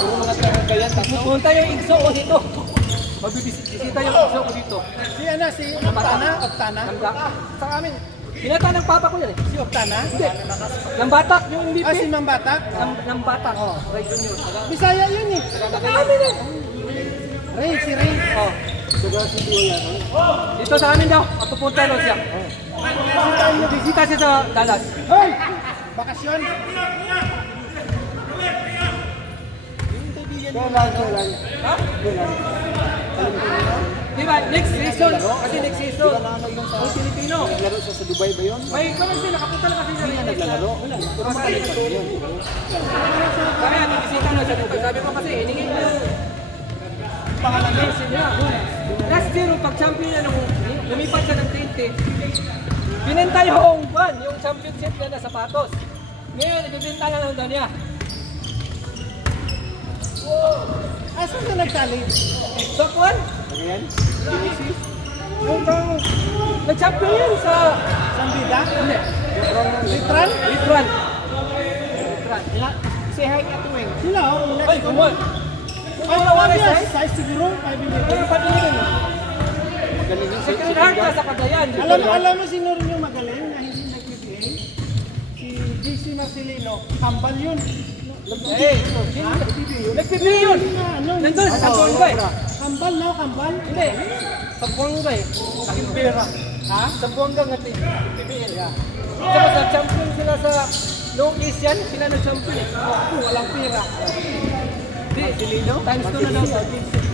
Puro mga talaga yan. Pupunta yung igso ko dito. Magbibisita yung igso ko dito. Si ano, si Octana? Sa amin. Binata ng papa ko yan eh. Si Octana? Hindi. Lambatak yung MVP. Ah, si Mambatak? Lambatak. Oh. Ray Junior. Bisaya yun eh. Amin eh. Ray, si Ray. Oh. Dito sa amin daw. Pupunta daw siya. Bisita siya sa Dallas. Hoy! Bakasyon? Kailan? Ha? Diba, next season, kasi next season, ang Filipino. Naglaro siya sa Dubai ba yun? May kung sila, nakapunta lang kasi Hindi niya naglalaro. Kaya, nabisita na siya dito. Sabi ko kasi, hiningin mo yung pangalan niya. Last year, pag-champion niya, nung lumipat siya ng 20, binenta yung championship niya na sapatos. Ngayon, ibibenta na lang daw niya. Asan ka nagtali? Top 1? Ano yan? Genesis? Yung bang nag-champion yan sa... Sambida? Hindi. Litran? Litran. Si Hike at Wing. Sila oh. Ay, kumon. Ay, nawala size? Size siguro? 5 Pero patuloy mo. Magaling yung Second heart na sa Cagayan. Alam mo sino rin yung magaling na hindi nag-PBA? Si JC Marcelino. Kambal yun. Eh, nag-PBA yun. Nandun sa Sambuanga eh. Kambal na, kambal? Hindi. Sambuanga eh. Sa Impera. Ha? Sambuanga nga PBA. Saka sa champion sila sa Long East yan, sila nag-champion eh. Walang pira. Marcelino? Times 2 na daw sa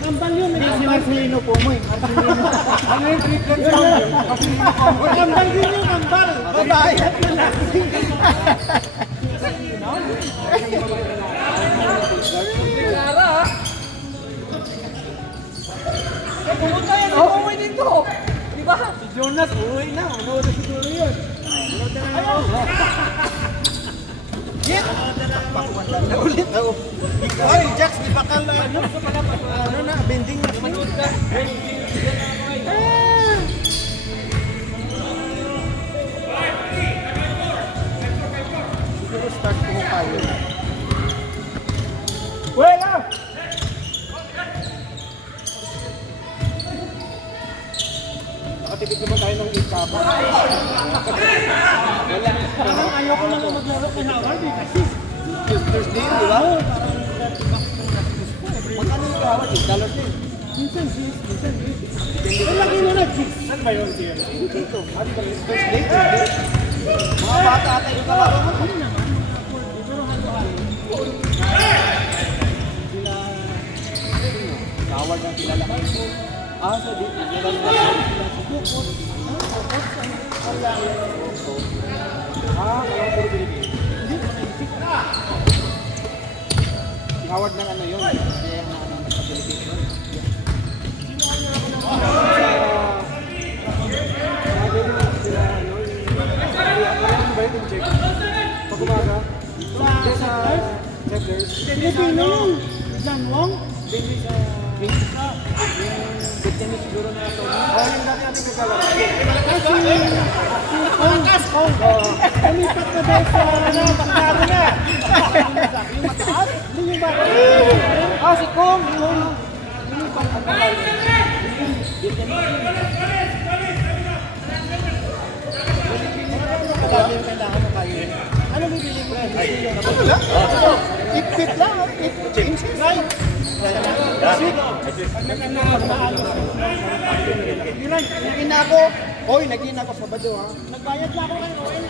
Kambal yun. Si Marcelino po mo eh. Marcelino. Ano yung triple champion? Kambal din yung kambal. Babayat na natin. Lara ha? Eh, pumunta yan, umuwi dito. Diba? Si Jonas, uwi na. Ano na siguro yun? Git! Naulit ako. Ay, Jax, di ba kala ano na, bending na. Manood ka. Siguro start ko kayo. Wala! Nakatipid naman tayo ng ikaba. Ayoko lang maglaro kay Howard eh, kasi Thursday, di ba? Magkano yung Howard? $8 din. minsan sis, minsan sis. Ang laki mo na sis. Saan ba yun siya? Dito. Thursday. Mga bata ata yung kalaro mo. Ano naman? Siguro halo-halo. Sila... Howard ang kilala ko. Sa dito. Meron na sila sa Bukod. Kaya puro Pilipino. Si Howard ng ano yun. Kaya yung nagpa-Pilipino. Pag-umaga. Sa Settlers. Pilipino yun. John Wong. Hindi sa Vietnamese siguro na ito. Yung dati natin nagkalaro. Lumipat na dahil sa Pakaro na. Yung mataas? Hindi yung bata. Si Kong! Lumipat na dahil. Kadami yung kailangan mo kayo. Ano bibili mo? Ano lang? Ipit lang. Ipit. Right. Naging ako. Hoy, naging ako sa Bado ha. Nagbayad na ako kay Owen.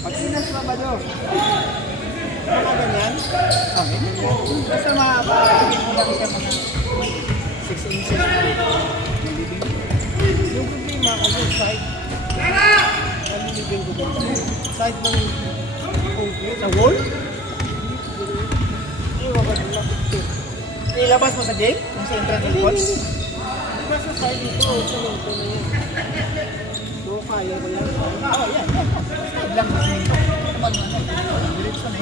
Pagsinan sa Bado. Mga ganyan? Basta makakabigin mo lang ka mga 6 inches. Yung problema kasi side. Nalilibing ko ba? Side ng concrete. Sa wall? Ilabas mo sa gate? Yung sa entrance ng wall? Diba sa side dito? Ito na yun. So, kaya ko yan. Oo, yan. Side lang kasi. Diretso na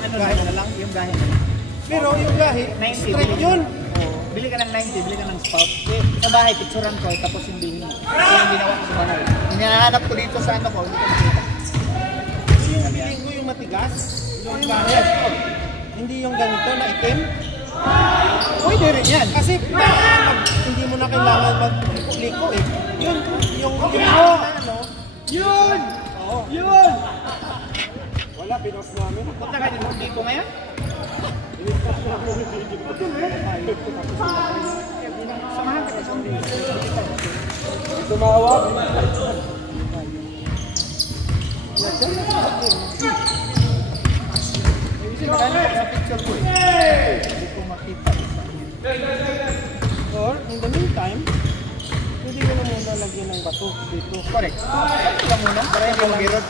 yung gahe na lang, yung gahe na lang. Pero yung gahe, straight yun. bili ka ng 90, bili ka ng spout. Eh, sa bahay, picturean ko, tapos yung bilhin mo. Ito yung ginawa ko sa bahay. Hinahanap ko dito sa ano ko, hindi ko makita. Yung bilhin ko yung matigas, yung kahit. Hindi yung ganito na itim. Pwede rin yan. Kasi hindi mo na kailangan mag-liko eh. Yung ano, Yun! oo. Yun! Wala, pinos namin. Punta ka din dito ngayon? Samahan ka sa Tumawag. sa picture ko eh. Hindi ko makita. Or, in the meantime, pwede ko na muna lagyan ng bato dito. Correct. Ito lang muna, para hindi magirot.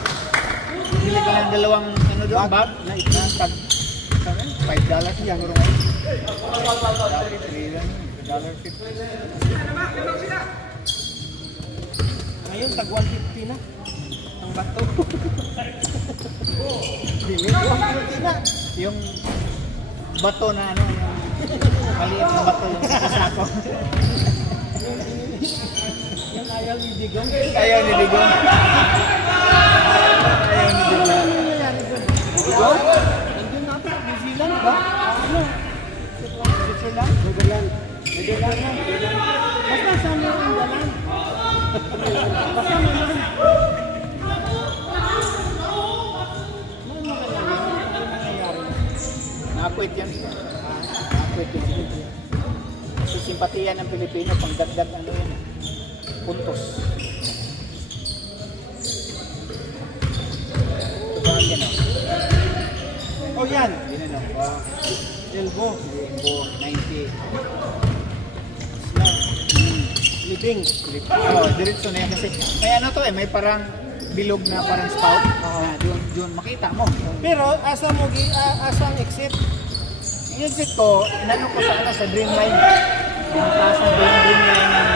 Bili ka ng dalawang ano doon, bag na tag $5 yan. Siguro ngayon. Dati, $3.50. Ngayon, tag 150 na. Ang bato. Dili, 150 na. Yung bato na ano, yung maliit na bato yung kasako. Yung ayaw ni Digong. Ayaw ni Digong. Ayaw ni Digong. Ano nangyayari doon? Digong? Nandun natin, New Zealand ba? Ano? Switzerland? Netherlands. Netherlands na. Basta sama ang dalan. Basta naman. Nakakwit yan. Nakakwit yan. Kasi simpatiyan ng Pilipino pang dagdag ano yan. Puntos. Ito ba yan Oh yan. Yan ano. Elbow. Limbo, 90. Libing. Oh, diretso na yan kasi may ano to eh, may parang bilog na parang spout. Doon makita mo. Pero asa mo asa ang exit? Yung exit ko, inano ko sa ano sa Dreamline. Pinatasan ko yung Dreamline ng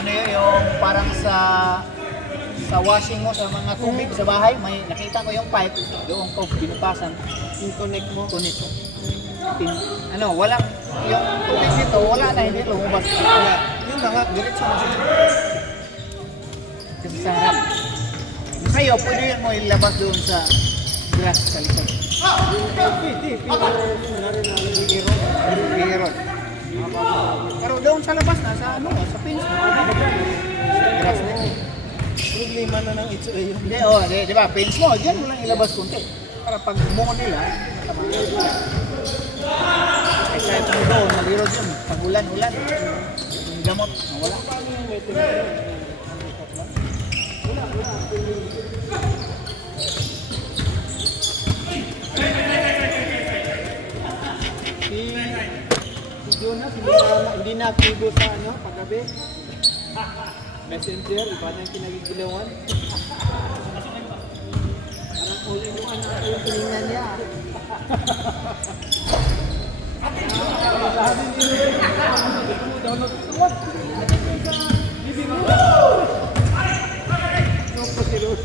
ano yung parang sa washing mo sa mga tubig sa bahay, may nakita ko yung pipe doon ko binutasan. Connect mo. Connect ko. Ano, walang yung tubig dito, wala na, hindi lumabas. Wala. Yun na nga. Diretso na siya. Kasi sa harap. Kayo, pwede yun mo ilabas doon sa grass sa likod. Pwede. Pero pero doon sa labas na, sa ano, sa fence. Grass na yun. Problema na ng HOA yun. Hindi, di ba, fence mo, dyan mo lang ilabas kunti. Para pag bumungon nila, ay kahit mo doon, mag-erode yun. Pag ulan, yung gamot, wala. Si Jonas, hindi na aktibo sa ano, paggabi. Messenger, iba na yung kinagigilawan. Parang all-in-one na yung tinignan niya. Sabi niyo, download ito. What? Libing mo. No, pasilos.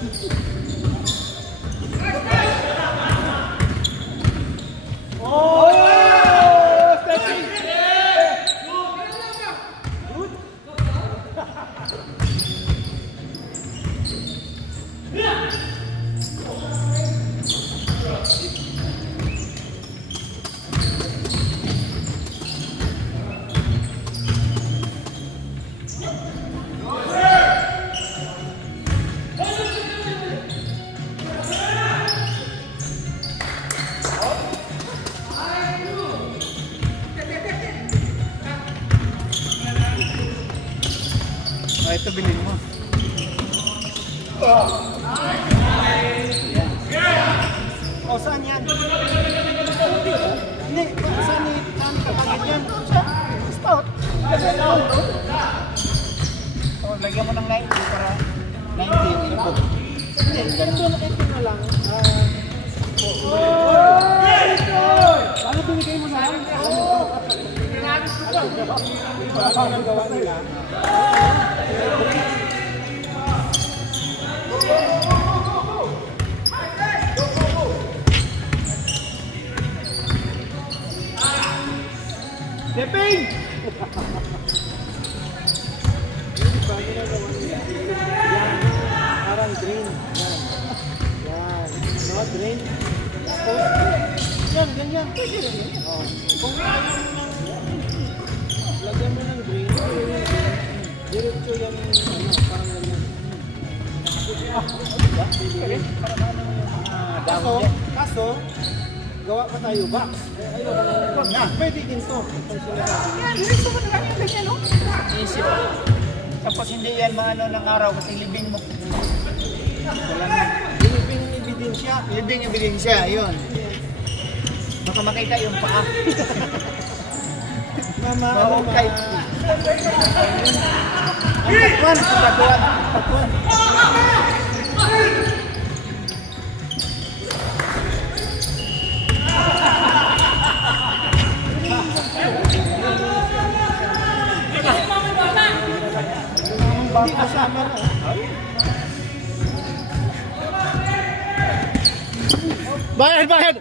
Oh! Stretching! Good! Oh, ito bilhin mo. O, saan yan? Hindi, saan kapagid yan? Stout. So, lagyan mo ng 90 para 90 yung ilipot. Hindi, ito na lang. Ano binigay mo sa akin? Ano ang gawa nila? Deping! Bago na gawa nila. Yan. Parang drain. Yan. Yan. No, drain. Tapos, yan, ganyan. Oh. Kung lagyan mo ng drain, diretso yan yung parang ganyan. Kaso, gawa pa tayo box. Ayun na, pwede din to. Diretso mo na lang yung ganyan, no? Isip. Tapos hindi yan maano ng araw kasi libing mo. Living ebidensya. Libing ebidensya, yun. Baka makita yung paa. Mama, Mahukay. Ang takwan, ang takwan. Hindi kasama na. Bayad!